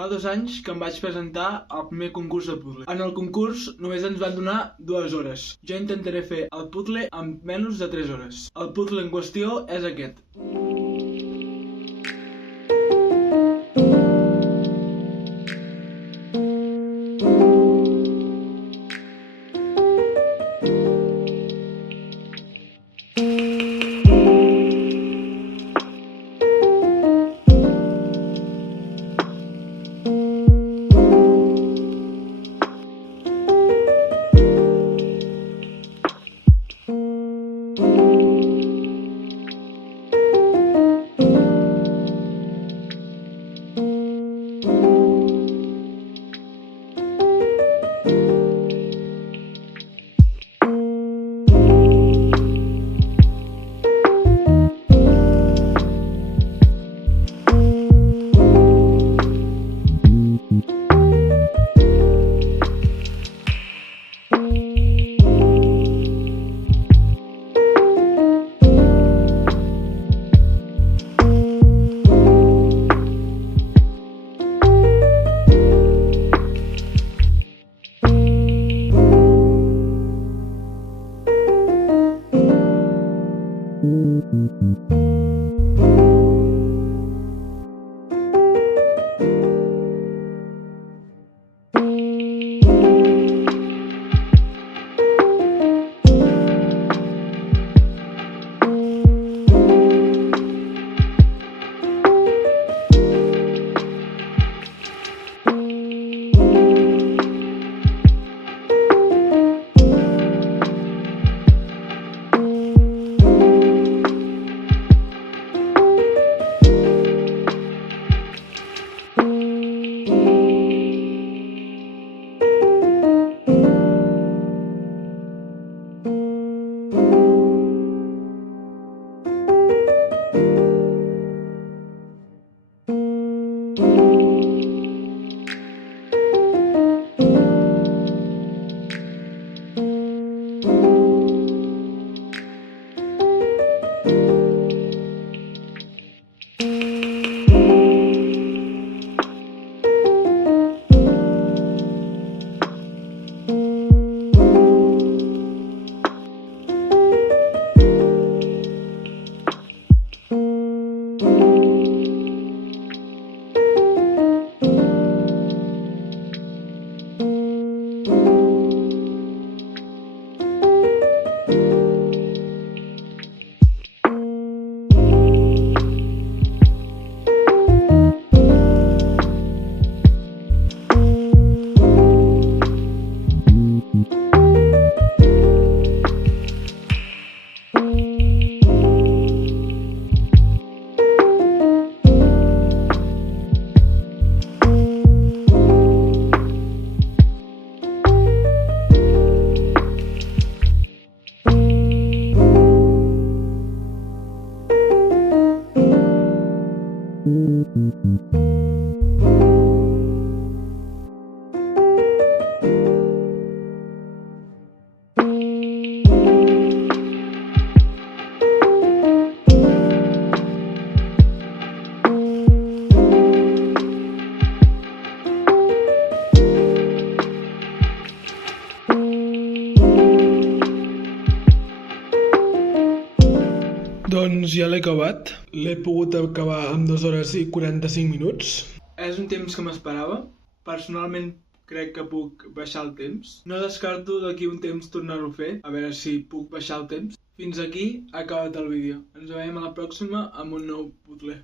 Fa 2 anys que em vaig presentar al primer concurs de puzzle. En el concurs només ens van donar 2 hores. Jo intentaré fer el puzzle en menys de 3 hores. El puzzle en qüestió és aquest. Doncs ja l'he acabat. L'he pogut acabar en 2 hores i 45 minuts. És un temps que m'esperava. Personalment crec que puc baixar el temps. No descarto d'aquí un temps tornar-ho a fer, a veure si puc baixar el temps. Fins aquí ha acabat el vídeo. Ens veiem a la pròxima amb un nou puzzle.